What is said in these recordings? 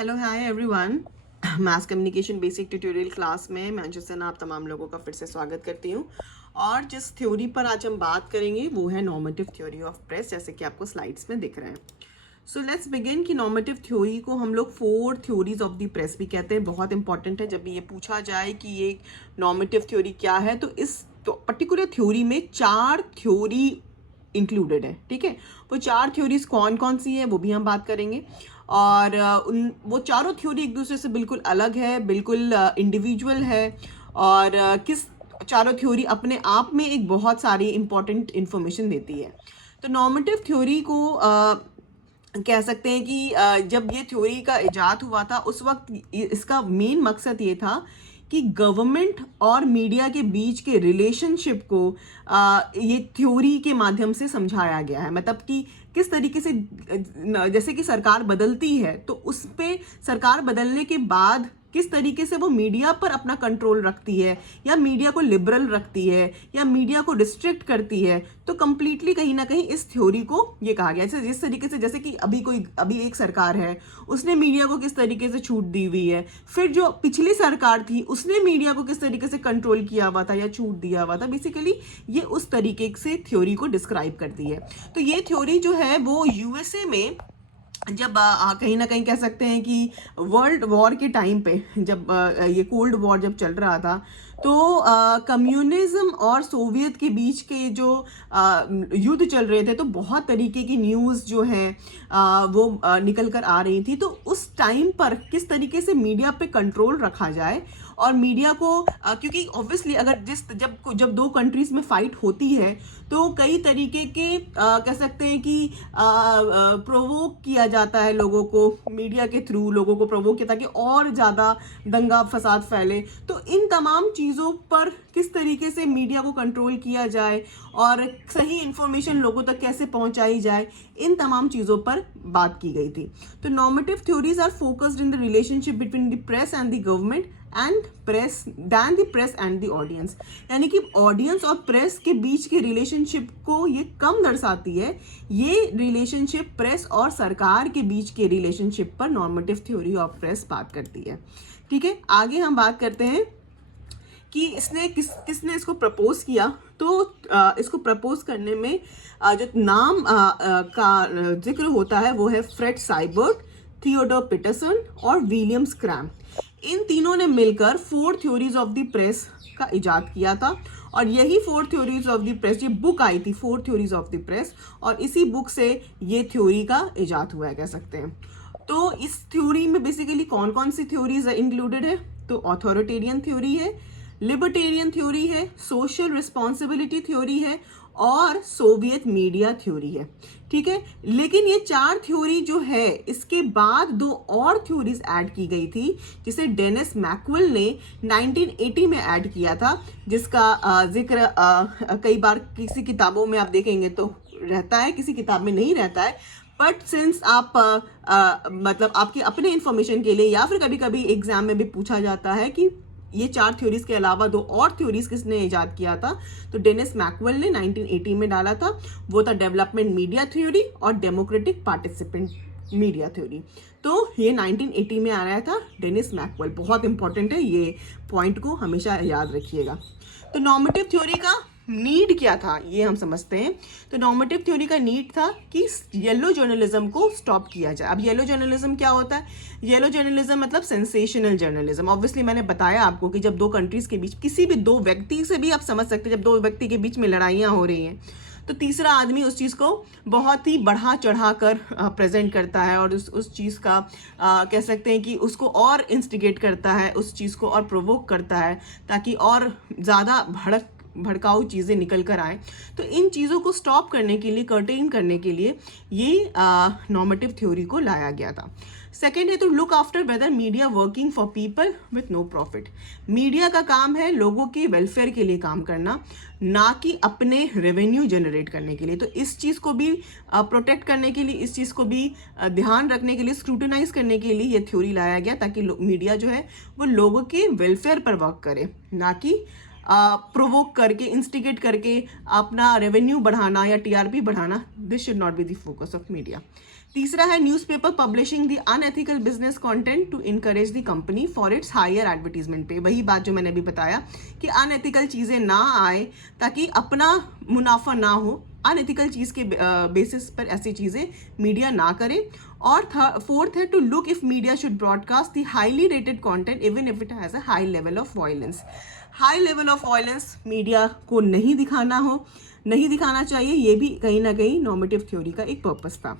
Hello hi everyone. Mass communication basic tutorial class में मैं अंशुसन आप तमाम लोगों का फिर से स्वागत करती हूँ। और जिस थ्योरी पर आज हम बात करेंगे वो है नॉर्मेटिव थ्योरी ऑफ प्रेस, जैसे कि आपको स्लाइड्स में दिख रहे हैं। सो लेट्स बिगिन कि नॉर्मेटिव थ्योरी को हम लोग 4 थ्योरीज ऑफ द प्रेस भी कहते हैं। बहुत इंपॉर्टेंट है जब ये पूछा जाए कि ये नॉर्मेटिव थ्योरी क्या है, तो इस पर्टिकुलर थ्योरी में 4 थ्योरी इंक्लूडेड है। ठीक है, वो 4 थ्योरीज कौन कौन सी है वो भी हम बात करेंगे। और वो चारों थ्योरी एक दूसरे से बिल्कुल अलग है, बिल्कुल इंडिविजुअल है। और किस चारों थ्योरी अपने आप में एक बहुत सारी इंपॉर्टेंट इंफॉर्मेशन देती है। तो नॉर्मेटिव थ्योरी को कह सकते हैं कि जब ये थ्योरी का इजाद हुआ था उस वक्त इसका मेन मकसद ये था कि गवर्नमेंट और मीडिया के बीच के रिलेशनशिप को ये थ्योरी के माध्यम से समझाया गया है। मतलब कि किस तरीके से जैसे कि सरकार बदलती है तो उस पे सरकार बदलने के बाद किस तरीके से वो मीडिया पर अपना कंट्रोल रखती है, या मीडिया को लिबरल रखती है, या मीडिया को रिस्ट्रिक्ट करती है। तो कंप्लीटली कहीं ना कहीं इस थ्योरी को ये कहा गया है। जिस तरीके से जैसे कि अभी एक सरकार है, उसने मीडिया को किस तरीके से छूट दी हुई है, फिर जो पिछली सरकार थी उसने मीडिया को किस तरीके से कंट्रोल किया हुआ था या छूट दिया हुआ था। बेसिकली ये उस तरीके से थ्योरी को डिस्क्राइब करती है। तो ये थ्योरी जो है वो यूएसए में जब कहीं ना कहीं कह सकते हैं कि वर्ल्ड वॉर के टाइम पे, जब ये कोल्ड वॉर जब चल रहा था, तो कम्युनिज्म और सोवियत के बीच के जो युद्ध चल रहे थे, तो बहुत तरीके की न्यूज़ जो है वो निकल कर आ रही थी। तो उस टाइम पर किस तरीके से मीडिया पे कंट्रोल रखा जाए और मीडिया को क्योंकि ऑब्वियसली अगर जब दो कंट्रीज में फाइट होती है तो कई तरीके के कह सकते हैं कि प्रोवोक किया जाता है लोगों को, मीडिया के थ्रू लोगों को प्रोवोक किया ताकि और ज़्यादा दंगा फसाद फैले। तो इन तमाम चीज़ों पर किस तरीके से मीडिया को कंट्रोल किया जाए और सही इंफॉर्मेशन लोगों तक कैसे पहुंचाई जाए, इन तमाम चीज़ों पर बात की गई थी। तो normative theories are focused in the relationship between the press and the government and press than the press and the audience. यानी कि ऑडियंस और प्रेस के बीच के रिलेशनशिप को ये कम दर्शाती है। ये रिलेशनशिप प्रेस और सरकार के बीच के रिलेशनशिप पर नॉर्मेटिव थ्योरी ऑफ प्रेस बात करती है। ठीक है, आगे हम बात करते हैं कि किसने इसको प्रपोज किया। तो इसको प्रपोज करने में जो नाम का जिक्र होता है वो है फ्रेड साइबर्ट, थियोडोर पीटरसन और विलियम स्क्रैम। इन तीनों ने मिलकर 4 थ्योरीज ऑफ द प्रेस का इजाद किया था। और यही 4 थ्योरीज ऑफ द प्रेस, ये बुक आई थी 4 थ्योरीज ऑफ द प्रेस, और इसी बुक से ये थ्योरी का इजाद हुआ है कह सकते हैं। तो इस थ्योरी में बेसिकली कौन कौन सी थ्योरीज इंक्लूडेड है? तो ऑथोरिटेरियन थ्योरी है, लिबर्टेरियन थ्योरी है, सोशल रिस्पॉन्सिबिलिटी थ्योरी है और सोवियत मीडिया थ्योरी है। ठीक है, लेकिन ये 4 थ्योरी जो है इसके बाद 2 और थ्योरीज ऐड की गई थी, जिसे डेनिस मैकवेल ने 1980 में ऐड किया था, जिसका जिक्र कई बार किसी किताबों में आप देखेंगे तो रहता है, किसी किताब में नहीं रहता है। बट सिंस आप मतलब आपके अपने इंफॉर्मेशन के लिए या फिर कभी कभी एग्जाम में भी पूछा जाता है कि ये 4 थ्योरीज के अलावा 2 और थ्योरीज किसने इजाद किया था, तो डेनिस मैकवेल ने 1980 में डाला था। वो था डेवलपमेंट मीडिया थ्योरी और डेमोक्रेटिक पार्टिसिपेंट मीडिया थ्योरी। तो ये 1980 में आ रहा था डेनिस मैकवेल। बहुत इंपॉर्टेंट है, ये पॉइंट को हमेशा याद रखिएगा। तो नॉर्मेटिव थ्योरी का नीड क्या था ये हम समझते हैं। तो नॉर्मेटिव थ्योरी का नीड था कि येलो जर्नलिज्म को स्टॉप किया जाए। अब येलो जर्नलिज्म क्या होता है? येलो जर्नलिज्म मतलब सेंसेशनल जर्नलिज्म। ऑब्वियसली मैंने बताया आपको कि जब 2 कंट्रीज के बीच, किसी भी 2 व्यक्ति से भी आप समझ सकते हैं, जब 2 व्यक्ति के बीच में लड़ाइयाँ हो रही हैं तो तीसरा आदमी उस चीज़ को बहुत ही बढ़ा चढ़ा कर प्रेजेंट करता है और उस चीज़ का कह सकते हैं कि उसको और इंस्टिगेट करता है, उस चीज़ को और प्रोवोक करता है ताकि और ज़्यादा भड़काऊ चीज़ें निकल कर आए। तो इन चीज़ों को स्टॉप करने के लिए, कर्टेन करने के लिए ये नॉर्मेटिव थ्योरी को लाया गया था। सेकेंड है तो look after whether media working for people with no profit. Media का काम है लोगों के वेलफेयर के लिए काम करना, ना कि अपने रेवेन्यू जनरेट करने के लिए। तो इस चीज़ को भी प्रोटेक्ट करने के लिए, इस चीज़ को भी ध्यान रखने के लिए, स्क्रूटनाइज करने के लिए ये थ्योरी लाया गया ताकि मीडिया जो है वो लोगों के वेलफेयर पर वर्क करे, ना कि प्रोवोक करके, इंस्टिगेट करके अपना रेवेन्यू बढ़ाना या टीआरपी बढ़ाना। This should not be the focus of media. तीसरा है newspaper publishing the unethical business content to encourage the company for its higher advertisement pay. वही बात जो मैंने अभी बताया कि अनएथिकल चीज़ें ना आए ताकि अपना मुनाफा ना हो, अनएथिकल चीज़ के बेसिस पर ऐसी चीज़ें मीडिया ना करे। और फोर्थ है to look if media should broadcast the highly rated content even if it has a high level of violence. High level of violence media को नहीं दिखाना चाहिए। ये भी कहीं ना कहीं नॉर्मेटिव थ्योरी का एक पर्पस था।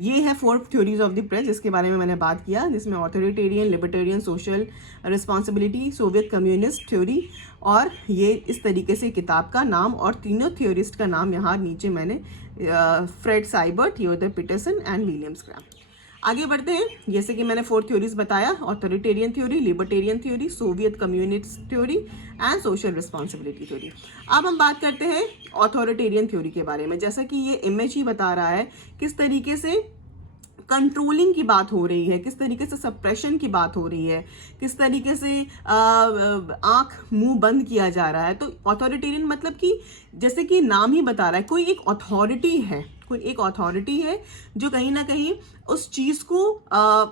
ये है 4 थ्योरीज ऑफ द प्रेस, जिसके बारे में मैंने बात किया, जिसमें authoritarian, libertarian, social responsibility, Soviet communist theory, और ये इस तरीके से किताब का नाम और तीनों थ्योरिस्ट का नाम यहाँ नीचे मैंने Fred Siebert, Theodore Peterson and William Schramm. आगे बढ़ते हैं। जैसे कि मैंने 4 थ्योरीज बताया, authoritarian theory, libertarian theory, Soviet communist theory and social responsibility theory. अब हम बात करते हैं ऑथोरिटेरियन थ्योरी के बारे में। जैसा कि ये इमेज ही बता रहा है किस तरीके से कंट्रोलिंग की बात हो रही है, किस तरीके से सप्रेशन की बात हो रही है, किस तरीके से आंख मुंह बंद किया जा रहा है। तो ऑथोरिटेरियन मतलब कि जैसे कि नाम ही बता रहा है, कोई एक अथॉरिटी है जो कहीं ना कहीं उस चीज़ को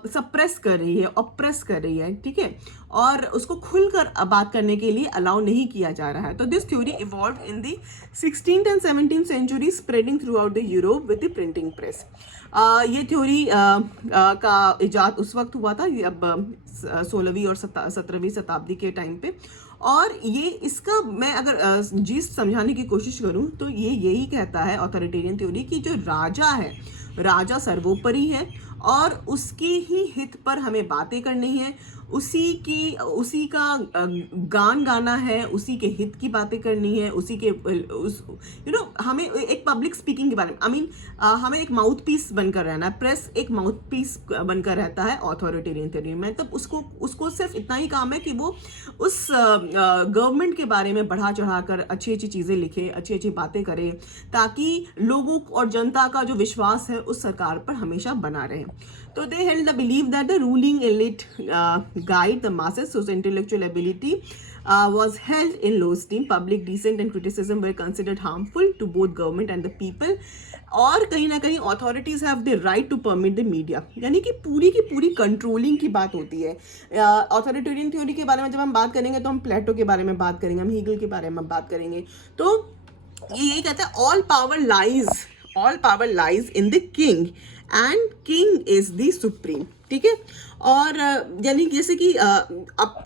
सप्रेस कर रही है, ऑप्रेस कर रही है, ठीक है, और उसको खुलकर बात करने के लिए अलाउ नहीं किया जा रहा है। तो this theory evolve in the 16th and 17th century, spreading through out the Europe with the printing press. ये थ्योरी का इजाद उस वक्त हुआ था, अब 16वीं और 17वीं शताब्दी के टाइम पे। और ये इसका मैं अगर जीस्ट समझाने की कोशिश करूं तो ये यही कहता है ऑथोरिटेरियन थ्योरी कि जो राजा है, राजा सर्वोपरि है और उसके ही हित पर हमें बातें करनी है, उसी का गान गाना है, उसी के हित की बातें करनी है, उसी के हमें एक पब्लिक स्पीकिंग के बारे में हमें एक माउथ पीस बनकर रहना है। प्रेस एक माउथ पीस बनकर रहता है ऑथोरिटेरियन थ्योरी में। तब उसको सिर्फ इतना ही काम है कि वो उस गवर्नमेंट के बारे में बढ़ा चढ़ाकर अच्छी अच्छी चीज़ें लिखे, अच्छी अच्छी बातें करे, ताकि लोगों और जनता का जो विश्वास है उस सरकार पर हमेशा बना रहे। तो they held the belief that the ruling elite guide the masses whose intellectual ability was held in low esteem. Public dissent and criticism were considered harmful to both government and the people. और कहीं ना कहीं authorities have the right to permit the media, यानी कि पूरी की पूरी controlling की बात होती है। ऑथोरिटेरियन थ्योरी के बारे में जब हम बात करेंगे तो हम प्लेटो के बारे में बात करेंगे, हम हीगल के बारे में बात करेंगे। तो ये यही कहता है all power lies in the king and king is the supreme, ठीक है। और यानी जैसे कि आप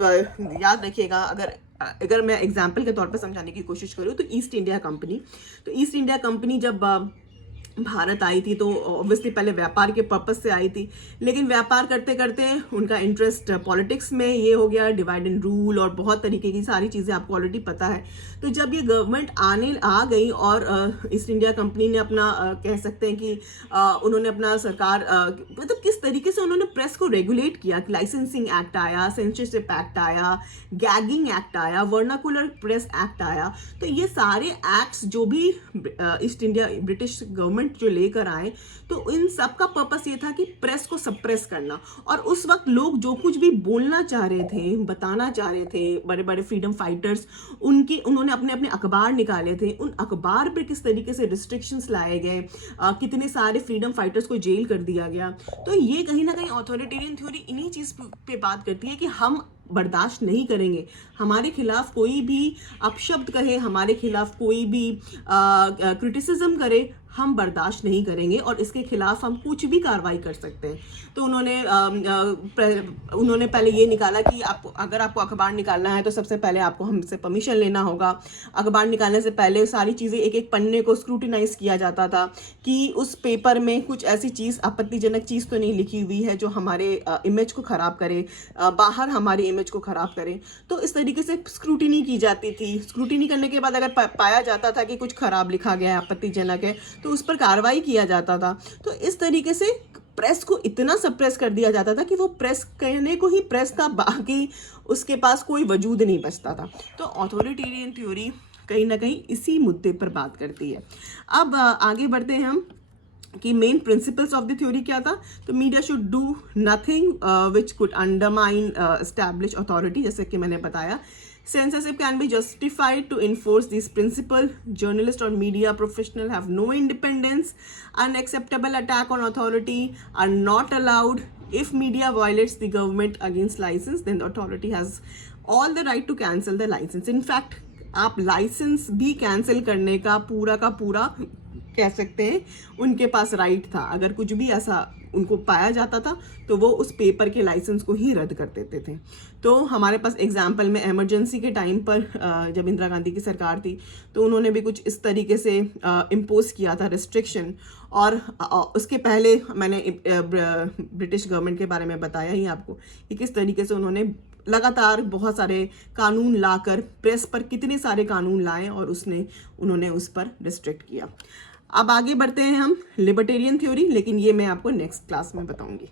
याद रखिएगा, अगर मैं एग्जाम्पल के तौर पर समझाने की कोशिश करूँ तो ईस्ट इंडिया कंपनी जब भारत आई थी तो ऑब्वियसली पहले व्यापार के पर्पस से आई थी, लेकिन व्यापार करते करते उनका इंटरेस्ट पॉलिटिक्स में ये हो गया, डिवाइड एंड रूल और बहुत तरीके की सारी चीज़ें आपको ऑलरेडी पता है। तो जब ये गवर्नमेंट आ गई और ईस्ट इंडिया कंपनी ने अपना कह सकते हैं कि उन्होंने अपना सरकार मतलब किस तरीके से उन्होंने प्रेस को रेगुलेट किया। लाइसेंसिंग एक्ट आया, सेंसरशिप एक्ट आया, गैगिंग एक्ट आया, वर्नाकुलर प्रेस एक्ट आया। तो ये सारे एक्ट्स जो भी ईस्ट इंडिया ब्रिटिश गवर्नमेंट जो लेकर आए, तो इन सब का पर्पस ये था कि प्रेस को सप्रेस करना। और उस वक्त लोग जो कुछ भी बोलना चाह रहे थे, बताना चाह रहे थे, बड़े बड़े फ्रीडम फाइटर्स उन्होंने अपने अपने अखबार निकाले थे, उन अखबार पर किस तरीके से रिस्ट्रिक्शंस लाए गए, कितने सारे फ्रीडम फाइटर्स को जेल कर दिया गया। तो ये कहीं ना कहीं ऑथोरिटेरियन थ्योरी इन्हीं चीज़ पे बात करती है कि हम बर्दाश्त नहीं करेंगे, हमारे खिलाफ कोई भी अपशब्द कहे, हमारे खिलाफ कोई भी क्रिटिसिज्म करे, हम बर्दाश्त नहीं करेंगे और इसके खिलाफ हम कुछ भी कार्रवाई कर सकते हैं। तो उन्होंने पहले ये निकाला कि अगर आपको अखबार निकालना है तो सबसे पहले आपको हमसे परमिशन लेना होगा। अखबार निकालने से पहले सारी चीज़ें एक एक पन्ने को स्क्रूटिनाइज किया जाता था कि उस पेपर में कुछ ऐसी चीज़, आपत्तिजनक चीज़ तो नहीं लिखी हुई है जो हमारे इमेज को ख़राब करे, बाहर हमारी इमेज को ख़राब करे। तो इस तरीके से स्क्रूटिनी की जाती थी। स्क्रूटिनी करने के बाद अगर पाया जाता था कि कुछ ख़राब लिखा गया है, आपत्तिजनक है, तो उस पर कार्रवाई किया जाता था। तो इस तरीके से प्रेस को इतना सप्रेस कर दिया जाता था कि वो प्रेस कहने को ही प्रेस था, बाकी उसके पास कोई वजूद नहीं बचता था। तो ऑथोरिटेरियन थ्योरी कहीं ना कहीं इसी मुद्दे पर बात करती है। अब आगे बढ़ते हैं हम कि main principles of the theory क्या था। तो media should do nothing which could undermine establish authority, जैसे कि मैंने बताया। Censorship can be justified to enforce this principle. Journalists or media professionals have no independence. Unacceptable attack on authority are not allowed. If media violates the government against license, then the authority has all the right to cancel the license. In fact, आप licence भी cancel करने का पूरा कह सकते हैं उनके पास right था। अगर कुछ भी ऐसा उनको पाया जाता था तो वो उस पेपर के लाइसेंस को ही रद्द कर देते थे। तो हमारे पास एग्जाम्पल में इमरजेंसी के टाइम पर जब इंदिरा गांधी की सरकार थी तो उन्होंने भी कुछ इस तरीके से इम्पोज किया था रिस्ट्रिक्शन। और उसके पहले मैंने ब्रिटिश गवर्नमेंट के बारे में बताया ही आपको कि किस तरीके से उन्होंने लगातार बहुत सारे कानून लाकर प्रेस पर कितने सारे कानून लाए और उन्होंने उस पर रिस्ट्रिक्ट किया। अब आगे बढ़ते हैं हम लिबर्टेरियन थ्योरी, लेकिन ये मैं आपको नेक्स्ट क्लास में बताऊंगी।